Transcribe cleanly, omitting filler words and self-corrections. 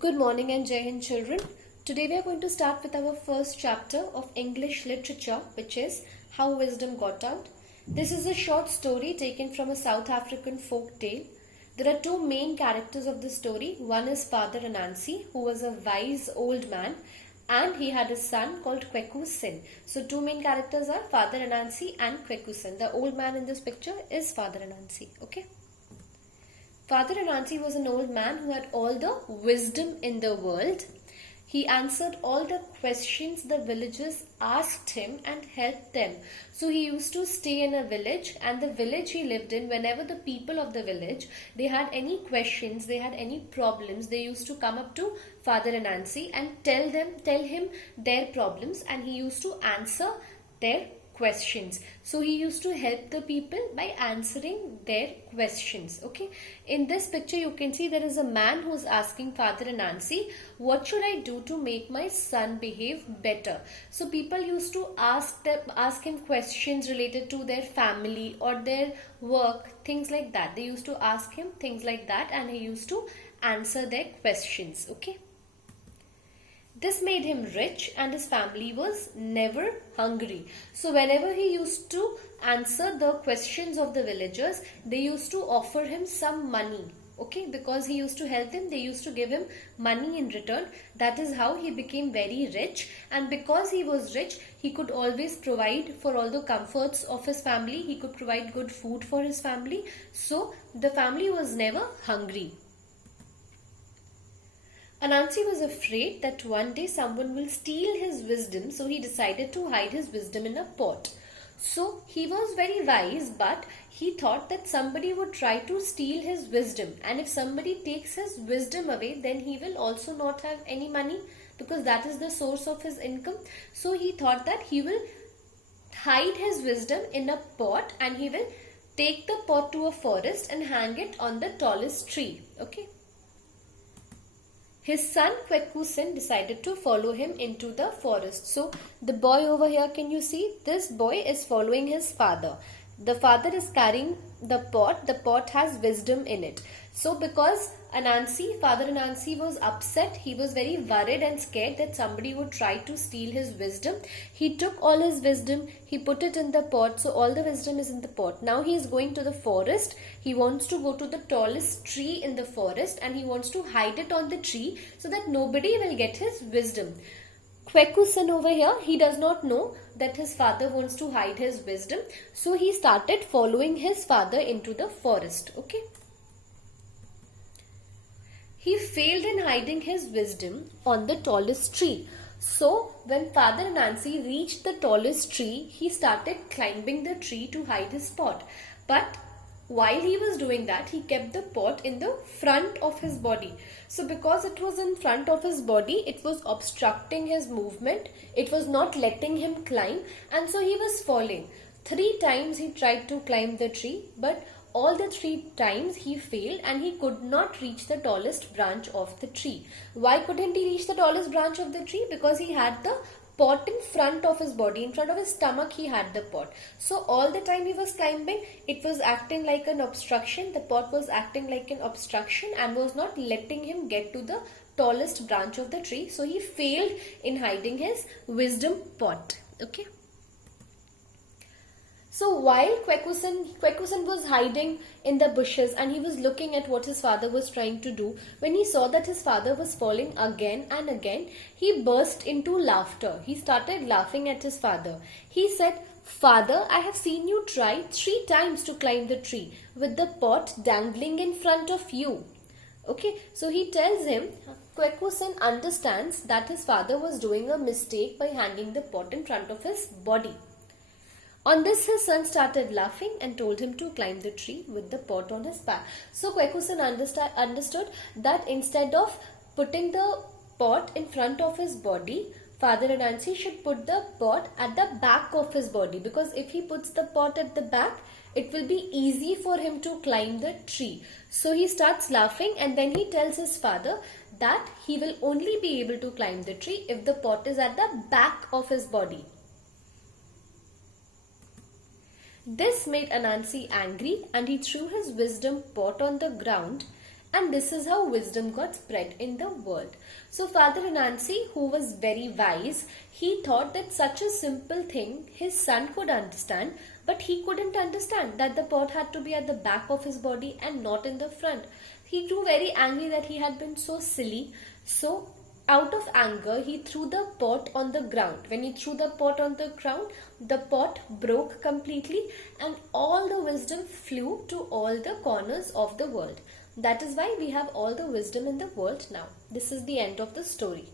Good morning and Jai Hind children. Today we are going to start with our first chapter of English literature, which is How Wisdom Got Out. This is a short story taken from a South African folk tale. There are two main characters of the story. One is Father Anansi, who was a wise old man, and he had a son called Kweku Sin. So two main characters are Father Anansi and Kweku Sin. The old man in this picture is Father Anansi. Okay. Father Anansi was an old man who had all the wisdom in the world. He answered all the questions the villagers asked him and helped them. So he used to stay in a village, and the village he lived in, whenever the people of the village, they had any questions, they had any problems, they used to come up to Father Anansi and tell him their problems, and he used to answer their questions. So he used to help the people by answering their questions. Okay, in this picture you can see there is a man who is asking Father Anansi, what should I do to make my son behave better? So people used to ask him questions related to their family or their work, things like that. They used to ask him things like that, and he used to answer their questions. Okay, this made him rich, and his family was never hungry. So whenever he used to answer the questions of the villagers, they used to offer him some money. Okay, because he used to help them, they used to give him money in return. That is how he became very rich. And because he was rich, he could always provide for all the comforts of his family. He could provide good food for his family. So the family was never hungry. Anansi was afraid that one day someone will steal his wisdom, so he decided to hide his wisdom in a pot. So he was very wise, but he thought that somebody would try to steal his wisdom, and if somebody takes his wisdom away, then he will also not have any money, because that is the source of his income. So he thought that he will hide his wisdom in a pot, and he will take the pot to a forest and hang it on the tallest tree. Okay. His son Kweku Sin decided to follow him into the forest. So the boy over here, can you see? This boy is following his father. The father is carrying the pot has wisdom in it. So because Father Anansi was upset, he was very worried and scared that somebody would try to steal his wisdom. He took all his wisdom, he put it in the pot, so all the wisdom is in the pot. Now he is going to the forest. He wants to go to the tallest tree in the forest, and he wants to hide it on the tree so that nobody will get his wisdom. Kweku Sin over here, he does not know that his father wants to hide his wisdom. So he started following his father into the forest. Okay. He failed in hiding his wisdom on the tallest tree. So when Father Anansi reached the tallest tree, he started climbing the tree to hide his pot. But while he was doing that, he kept the pot in the front of his body. So because it was in front of his body, it was obstructing his movement. It was not letting him climb, and so he was falling. 3 times he tried to climb the tree, but all the 3 times he failed, and he could not reach the tallest branch of the tree. Why couldn't he reach the tallest branch of the tree? Because he had the pot in front of his body, in front of his stomach he had the pot. So all the time he was climbing, it was acting like an obstruction. The pot was acting like an obstruction and was not letting him get to the tallest branch of the tree. So he failed in hiding his wisdom pot. Okay. So while Kweku Sin was hiding in the bushes, and he was looking at what his father was trying to do, when he saw that his father was falling again and again, he burst into laughter. He started laughing at his father. He said, "Father, I have seen you try 3 times to climb the tree with the pot dangling in front of you." Okay, so he tells him, Kweku Sin understands that his father was doing a mistake by hanging the pot in front of his body. On this, his son started laughing and told him to climb the tree with the pot on his back. So Kweku Sin understood that instead of putting the pot in front of his body, Father Anansi should put the pot at the back of his body, because if he puts the pot at the back, it will be easy for him to climb the tree. So he starts laughing, and then he tells his father that he will only be able to climb the tree if the pot is at the back of his body. This made Anansi angry, and he threw his wisdom pot on the ground And this is how wisdom got spread in the world. So Father Anansi, who was very wise, he thought that such a simple thing his son could understand, but he couldn't understand that the pot had to be at the back of his body and not in the front. He grew very angry that he had been so silly. So out of anger, he threw the pot on the ground. When he threw the pot on the ground, the pot broke completely and all the wisdom flew to all the corners of the world. That is why we have all the wisdom in the world now. This is the end of the story.